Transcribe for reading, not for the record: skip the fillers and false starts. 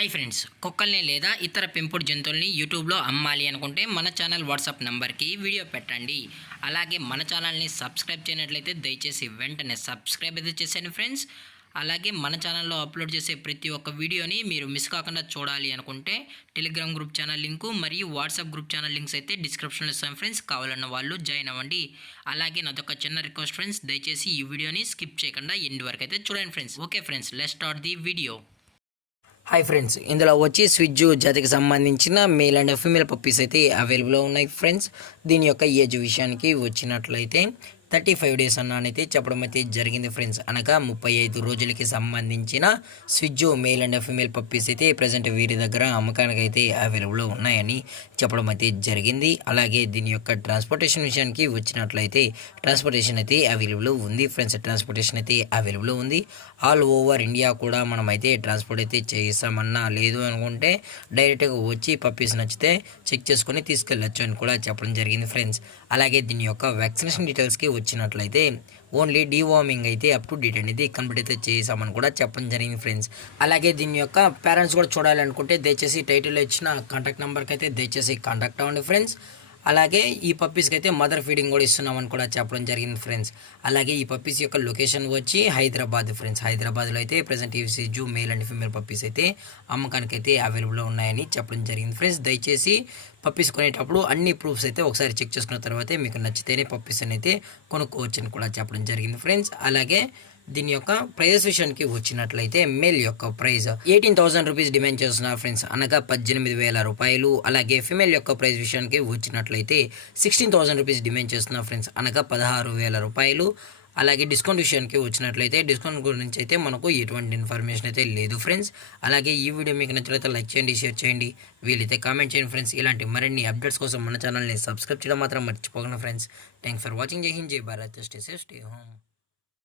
Hi friends, కుక్కల్ని లేదా ఇతర పెంపుడు జంతువుల్ని యూట్యూబ్లో అమ్మాలి అనుకుంటే మన ఛానల్ వాట్సాప్ నెంబర్కి వీడియో పెట్టండి. అలాగే మన ఛానల్ని సబ్స్క్రైబ్ చేయనట్లయితే దయచేసి వెంటనే సబ్స్క్రైబ్ అయితే చేసేయండి ఫ్రెండ్స్. అలాగే మన ఛానల్లో అప్లోడ్ చేసే ప్రతి ఒక్క వీడియోని మీరు మిస్ కాకుండా చూడాలి అనుకుంటే టెలిగ్రామ్ గ్రూప్ ఛానల్ లింకు మరియు వాట్సాప్ గ్రూప్ ఛానల్ లింక్స్ అయితే డిస్క్రిప్షన్లో ఇస్తాం ఫ్రెండ్స్. కావాలన్న వాళ్ళు జాయిన్ అవ్వండి. అలాగే నాదొక చిన్న రిక్వెస్ట్ ఫ్రెండ్స్, దయచేసి ఈ వీడియోని స్కిప్ చేయకుండా ఎండ్ వరకు అయితే చూడండి friends. Okay friends, let's start the video. Hi friends, ఇందులో వచ్చి స్విజ్జు జాతికి సంబంధించిన మేల్ అండ్ ఫీమేల్ పప్పీస్ అయితే అవైలబుల్లో ఉన్నాయి ఫ్రెండ్స్. దీని యొక్క ఏజ్ విషయానికి వచ్చినట్లయితే 35 డేస్ అన్నైతే చెప్పడం అయితే జరిగింది ఫ్రెండ్స్. అనగా 35 రోజులకి సంబంధించిన స్విజ్జు మేల్ అండ్ ఫీమేల్ పప్పీస్ అయితే ప్రజెంట్ వీరి దగ్గర అమ్మకానికి అయితే అవైలబుల్లో ఉన్నాయని చెప్పడం అయితే జరిగింది. అలాగే దీని యొక్క ట్రాన్స్పోర్టేషన్ విషయానికి వచ్చినట్లయితే ట్రాన్స్పోర్టేషన్ అయితే అవైలబుల్ ఉంది ఫ్రెండ్స్. ట్రాన్స్పోర్టేషన్ అయితే అవైలబుల్ ఉంది. ఆల్ ఓవర్ ఇండియా కూడా మనం అయితే ట్రాన్స్పోర్ట్ అయితే చేస్తామన్నా, లేదు అనుకుంటే డైరెక్ట్గా వచ్చి పప్పీస్ నచ్చితే చెక్ చేసుకొని తీసుకెళ్ళచ్చు అని కూడా చెప్పడం జరిగింది ఫ్రెండ్స్. అలాగే దీని యొక్క వ్యాక్సినేషన్ డీటెయిల్స్కి వచ్చినట్లయితే ఓన్లీ డీవార్మింగ్ అయితే అప్ టు డేట్ అనేది కంప్లీట్ అయితే చేసామని కూడా చెప్పడం జరిగింది ఫ్రెండ్స్. అలాగే దీని యొక్క పేరెంట్స్ కూడా చూడాలనుకుంటే దయచేసి టైటిల్లో ఇచ్చిన కాంటాక్ట్ నెంబర్కి అయితే దయచేసి కాంటాక్ట్ అవ్వండి ఫ్రెండ్స్. అలాగే ఈ పప్పీస్కి అయితే మదర్ ఫీడింగ్ కూడా ఇస్తున్నామని కూడా చెప్పడం జరిగింది ఫ్రెండ్స్. అలాగే ఈ పప్పీస్ యొక్క లొకేషన్ వచ్చి హైదరాబాద్ ఫ్రెండ్స్. హైదరాబాద్లో అయితే ప్రజెంట్ ఈ సిజ్జు మేల్ అండ్ ఫీమేల్ పప్పీస్ అయితే అమ్మకానికి అయితే అవైలబుల్లో ఉన్నాయని చెప్పడం జరిగింది ఫ్రెండ్స్. దయచేసి పప్పీస్ కొనేటప్పుడు అన్ని ప్రూఫ్స్ అయితే ఒకసారి చెక్ చేసుకున్న తర్వాతే మీకు నచ్చితేనే పప్పీస్ అయితే కొనుక్కోవచ్చని కూడా చెప్పడం జరిగింది ఫ్రెండ్స్. అలాగే దీని యొక్క ప్రైజెస్ విషయానికి వచ్చినట్లయితే మేల్ యొక్క ప్రైజ్ 18,000 రూపీస్ డిమాండ్ చేస్తున్నారు ఫ్రెండ్స్, అనగా 18,000 రూపాయలు. అలాగే ఫిమేల్ యొక్క ప్రైజ్ విషయానికి వచ్చినట్లయితే 16,000 రూపీస్ డిమాండ్ చేస్తున్నారు ఫ్రెండ్స్, అనగా 16,000 రూపాయలు. అలాగే డిస్కౌంట్ విషయానికి వచ్చినట్లయితే డిస్కౌంట్ గురించి అయితే మనకు ఎటువంటి ఇన్ఫర్మేషన్ అయితే లేదు ఫ్రెండ్స్. అలాగే ఈ వీడియో మీకు నచ్చినట్లయితే లైక్ చేయండి, షేర్ చేయండి, వీలైతే కామెంట్ చేయండి ఫ్రెండ్స్. ఇలాంటి మరిన్ని అప్డేట్స్ కోసం మన ఛానల్ని సబ్స్క్రైబ్ చేయడం మాత్రం మర్చిపోకండి ఫ్రెండ్స్. Thanks for watching. జై హింద్, జై Bharat, stay safe, stay home.